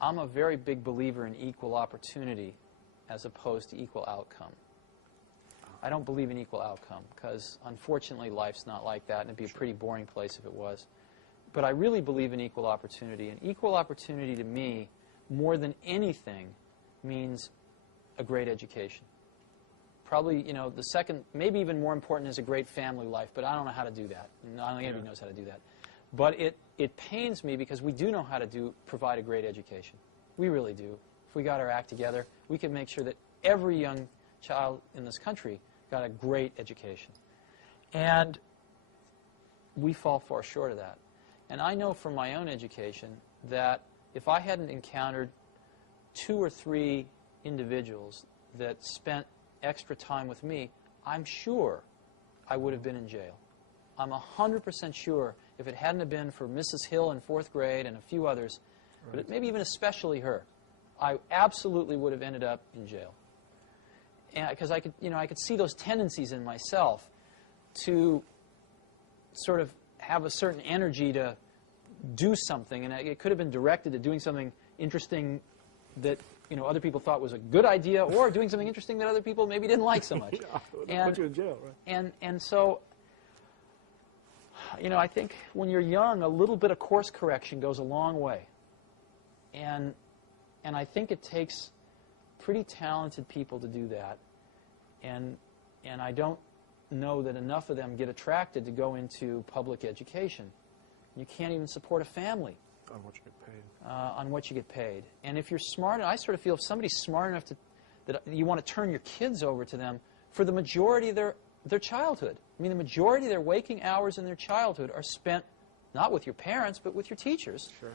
I'm a very big believer in equal opportunity as opposed to equal outcome. I don't believe in equal outcome because, unfortunately, life's not like that, and it'd be a pretty boring place if it was. But I really believe in equal opportunity, and equal opportunity to me, more than anything, means a great education. Probably, you know, the second, maybe even more important is a great family life, but I don't know how to do that. I don't think anybody knows how to do that. But it pains me because we do know how to provide a great education. We really do. If we got our act together, we could make sure that every young child in this country got a great education. And we fall far short of that. And I know from my own education that if I hadn't encountered 2 or 3 individuals that spent extra time with me, I'm sure I would have been in jail. I'm 100% sure if it hadn't have been for Mrs. Hill in 4th grade and a few others, but maybe even especially her, I absolutely would have ended up in jail. Because I could see those tendencies in myself to sort of have a certain energy to do something, and it could have been directed to doing something interesting that other people thought was a good idea, or doing something interesting that other people maybe didn't like so much. Yeah, put you in jail, right? And so, I think when you're young, a little bit of course correction goes a long way, and I think it takes pretty talented people to do that, and I don't know that enough of them get attracted to go into public education. You can't even support a family on what you get paid. On what you get paid. And if you're smart, I sort of feel if somebody's smart enough that you want to turn your kids over to them for the majority of their childhood. I mean, the majority of their waking hours in their childhood are spent not with your parents, but with your teachers. Sure.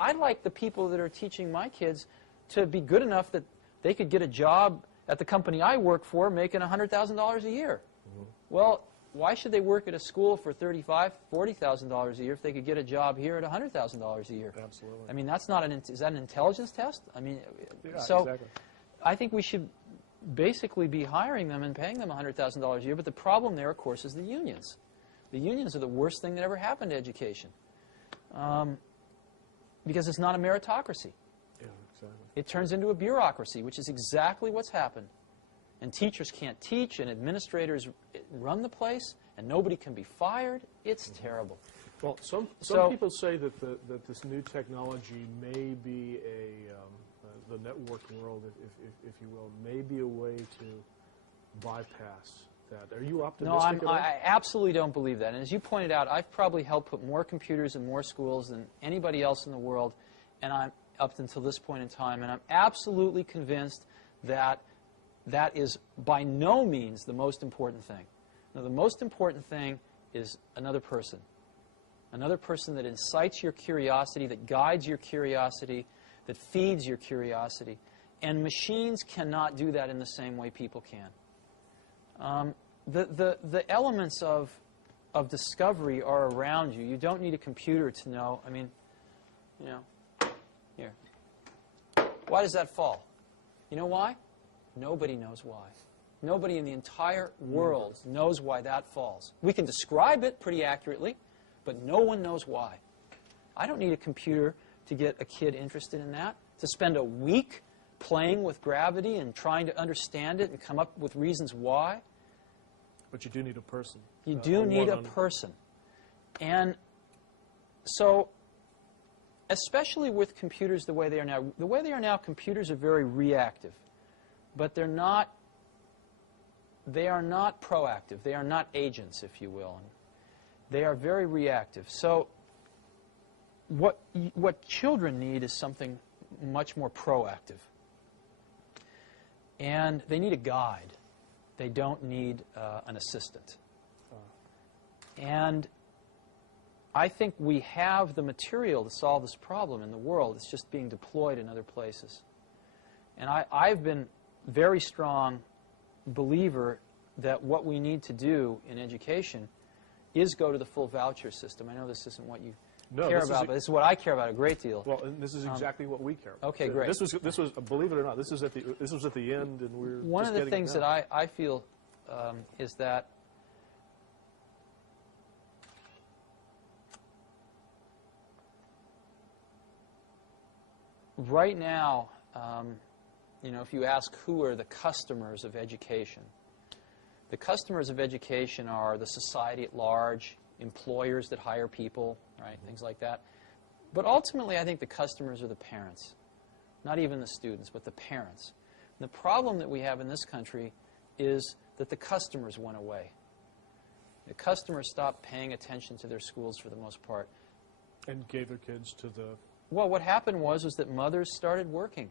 I'd like the people that are teaching my kids to be good enough that they could get a job at the company I work for making $100,000 a year. Mm-hmm. Well, why should they work at a school for $35,000, $40,000 a year if they could get a job here at $100,000 a year? Absolutely. I mean, that's not is that an intelligence test? I mean, yeah, so exactly. I think we should basically be hiring them and paying them $100,000 a year. But the problem there, of course, is the unions. The unions are the worst thing that ever happened to education because it's not a meritocracy. Yeah, exactly. It turns into a bureaucracy, which is exactly what's happened. And teachers can't teach, and administrators run the place, and nobody can be fired. It's terrible. Well, some people say that this new technology may be the network world, if you will, may be a way to bypass that. Are you optimistic? No, I absolutely don't believe that. And as you pointed out, I've probably helped put more computers in more schools than anybody else in the world, and I'm up until this point in time, and I'm absolutely convinced that that is by no means the most important thing. Now, the most important thing is another person that incites your curiosity, that guides your curiosity, that feeds your curiosity. And machines cannot do that in the same way people can. The elements of discovery are around you. You don't need a computer to know. I mean, here. Why does that fall? You know why? Nobody knows why. Nobody in the entire world knows why that falls. We can describe it pretty accurately, but no one knows why. I don't need a computer to get a kid interested in that, to spend a week playing with gravity and trying to understand it and come up with reasons why. But you do need a person. You do need a person. And so, especially with computers the way they are now, computers are very reactive. But they are not proactive. They are not agents, if you will. They are very reactive. So what children need is something much more proactive. And they need a guide. They don't need an assistant. And I think we have the material to solve this problem in the world. It's just being deployed in other places. And I've been very strong believer that what we need to do in education is go to the full voucher system. I know this isn't what you care about, but this is what I care about a great deal. Well, and this is exactly what we care about. Okay, so great. This was believe it or not, this was at the end, and we're one just of the things that I feel is that Right now, if you ask who are the customers of education, the customers of education are the society at large, employers that hire people, right, things like that. But ultimately, I think the customers are the parents. Not even the students, but the parents. And the problem that we have in this country is that the customers went away. The customers stopped paying attention to their schools for the most part. And gave their kids to the... Well, what happened was that mothers started working,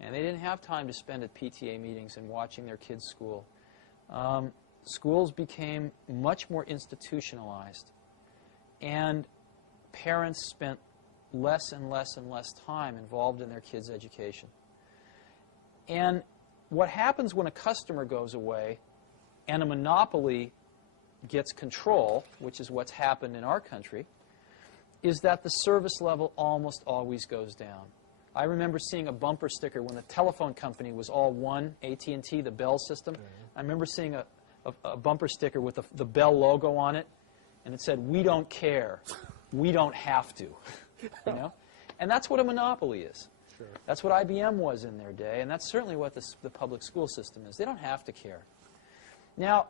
and they didn't have time to spend at PTA meetings and watching their kids' school. Schools became much more institutionalized, and parents spent less and less and less time involved in their kids' education. And what happens when a customer goes away and a monopoly gets control, which is what's happened in our country, is that the service level almost always goes down. I remember seeing a bumper sticker when the telephone company was all one, AT&T, the Bell system. I remember seeing a bumper sticker with the Bell logo on it, and it said, "We don't care. We don't have to." You know? And that's what a monopoly is. Sure. That's what IBM was in their day, and that's certainly what the public school system is. They don't have to care. Now,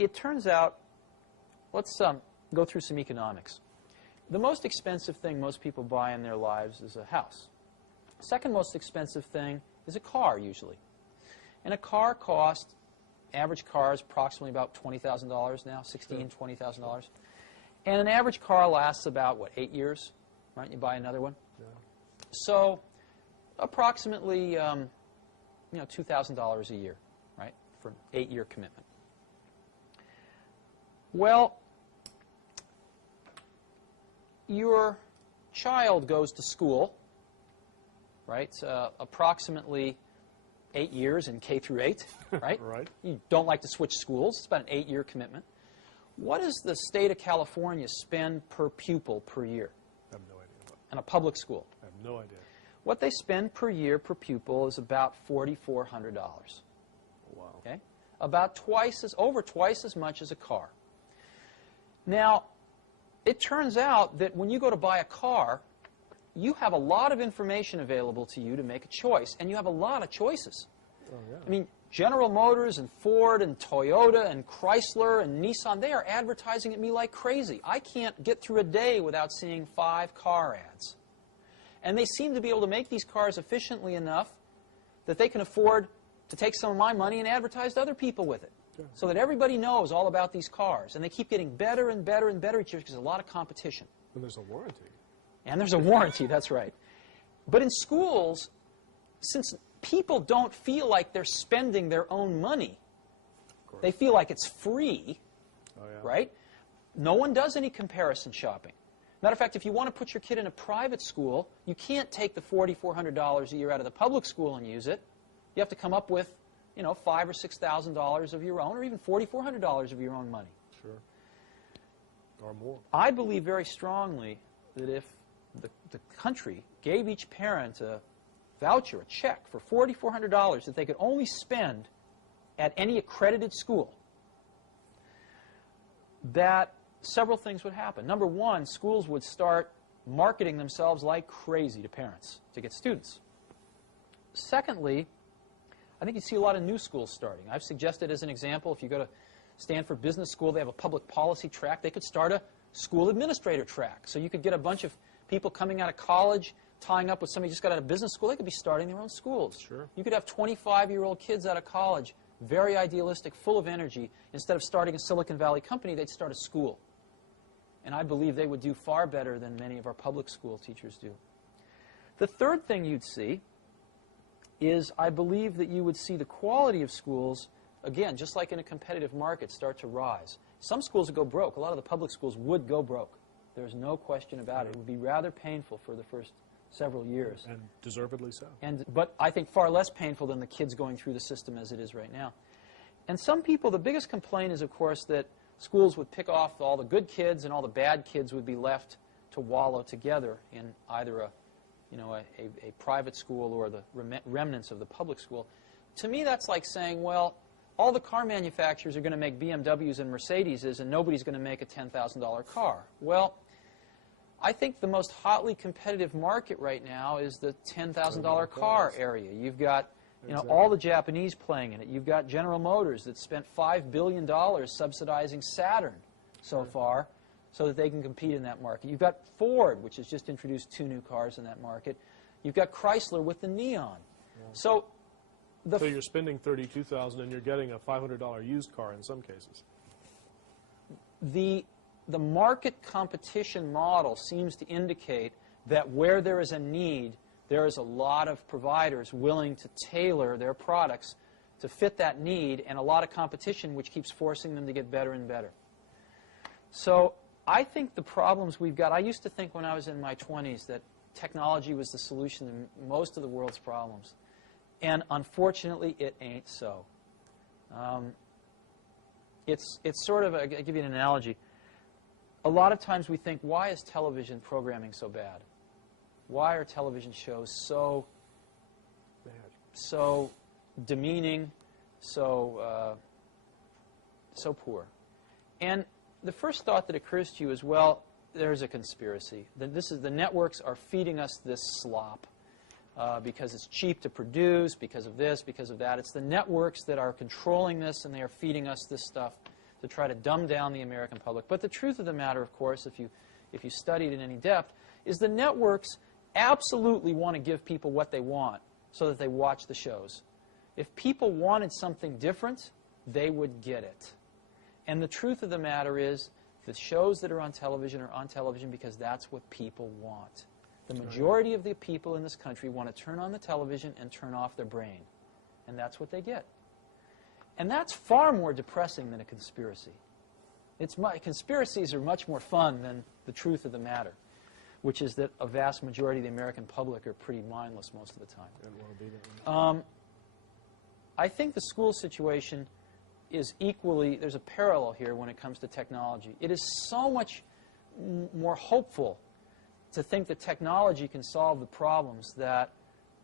it turns out, let's go through some economics. The most expensive thing most people buy in their lives is a house. The second most expensive thing is a car, usually. And a car costs, average car is approximately about $20,000 now, $16,000, $20,000. And an average car lasts about, 8 years? Right? You buy another one. Yeah. So approximately, $2,000 a year, right, for an 8-year commitment. Well, your child goes to school, right, approximately 8 years in K through 8, right? Right. You don't like to switch schools. It's about an 8-year commitment. What does the state of California spend per pupil per year? I have no idea. In a public school? I have no idea. What they spend per year per pupil is about $4,400. Wow. Okay? About over twice as much as a car. Now, it turns out that when you go to buy a car, you have a lot of information available to you to make a choice, and you have a lot of choices. Oh, yeah. I mean, General Motors and Ford and Toyota and Chrysler and Nissan, they are advertising at me like crazy. I can't get through a day without seeing 5 car ads. And they seem to be able to make these cars efficiently enough that they can afford to take some of my money and advertise to other people with it. Sure. So that everybody knows all about these cars. And they keep getting better and better and better each year because there's a lot of competition. And there's a warranty. And there's a warranty, that's right. But in schools, since people don't feel like they're spending their own money, they feel like it's free, right? No one does any comparison shopping. Matter of fact, if you want to put your kid in a private school, you can't take the $4,400 a year out of the public school and use it. You have to come up with, $5,000 or $6,000 of your own, or even $4,400 of your own money. Sure. Or more. I believe very strongly that if the country gave each parent a voucher, a check for $4,400 that they could only spend at any accredited school, that several things would happen. Number one, schools would start marketing themselves like crazy to parents to get students. Secondly, I think you see a lot of new schools starting. I've suggested as an example, if you go to Stanford Business School, they have a public policy track. They could start a school administrator track. So you could get a bunch of people coming out of college, tying up with somebody who just got out of business school. They could be starting their own schools. Sure. You could have 25-year-old kids out of college, very idealistic, full of energy. Instead of starting a Silicon Valley company, they'd start a school. And I believe they would do far better than many of our public school teachers do. The third thing you'd see is I believe that you would see the quality of schools, again, just like in a competitive market, start to rise. Some schools would go broke. A lot of the public schools would go broke. There's no question about it. It would be rather painful for the first several years. And deservedly so. But I think far less painful than the kids going through the system as it is right now. And some people, the biggest complaint is, of course, that schools would pick off all the good kids and all the bad kids would be left to wallow together in either a private school or the remnants of the public school. To me, that's like saying, well, all the car manufacturers are going to make BMWs and Mercedeses and nobody's going to make a $10,000 car. Well, I think the most hotly competitive market right now is the $10,000 car area. You've got all the Japanese playing in it. You've got General Motors that spent $5 billion subsidizing Saturn so far so that they can compete in that market. You've got Ford, which has just introduced 2 new cars in that market. You've got Chrysler with the Neon. So you're spending $32,000 and you're getting a $500 used car in some cases. The market competition model seems to indicate that where there is a need, there is a lot of providers willing to tailor their products to fit that need, and a lot of competition which keeps forcing them to get better and better. So I think the problems we've got, I used to think when I was in my 20s that technology was the solution to most of the world's problems. And unfortunately, it ain't so. It's sort of, I'll give you an analogy. A lot of times we think, why is television programming so bad? Why are television shows so demeaning, so poor? And the first thought that occurs to you is, well, there's a conspiracy. The networks are feeding us this slop because it's cheap to produce, because of this, because of that. It's the networks that are controlling this, and they are feeding us this stuff to try to dumb down the American public. But the truth of the matter, of course, if you study it in any depth, is the networks absolutely want to give people what they want so that they watch the shows. If people wanted something different, they would get it. And the truth of the matter is, the shows that are on television are on television because that's what people want. The majority of the people in this country want to turn on the television and turn off their brain. And that's what they get. And that's far more depressing than a conspiracy. Conspiracies are much more fun than the truth of the matter, which is that a vast majority of the American public are pretty mindless most of the time. I think the school situation is equally, there's a parallel here when it comes to technology. It is so much more hopeful to think that technology can solve the problems that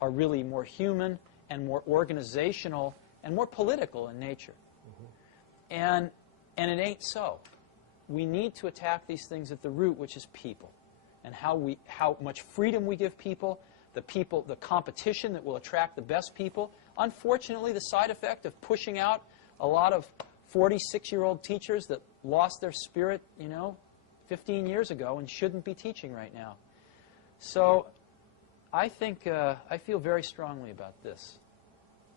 are really more human and more organizational and more political in nature. And it ain't so. We need to attack these things at the root, which is people, and how much freedom we give people, the competition that will attract the best people. Unfortunately, the side effect of pushing out a lot of 46-year-old teachers that lost their spirit, 15 years ago and shouldn't be teaching right now. So I think I feel very strongly about this.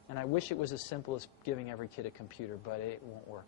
And I wish it was as simple as giving every kid a computer, but it won't work.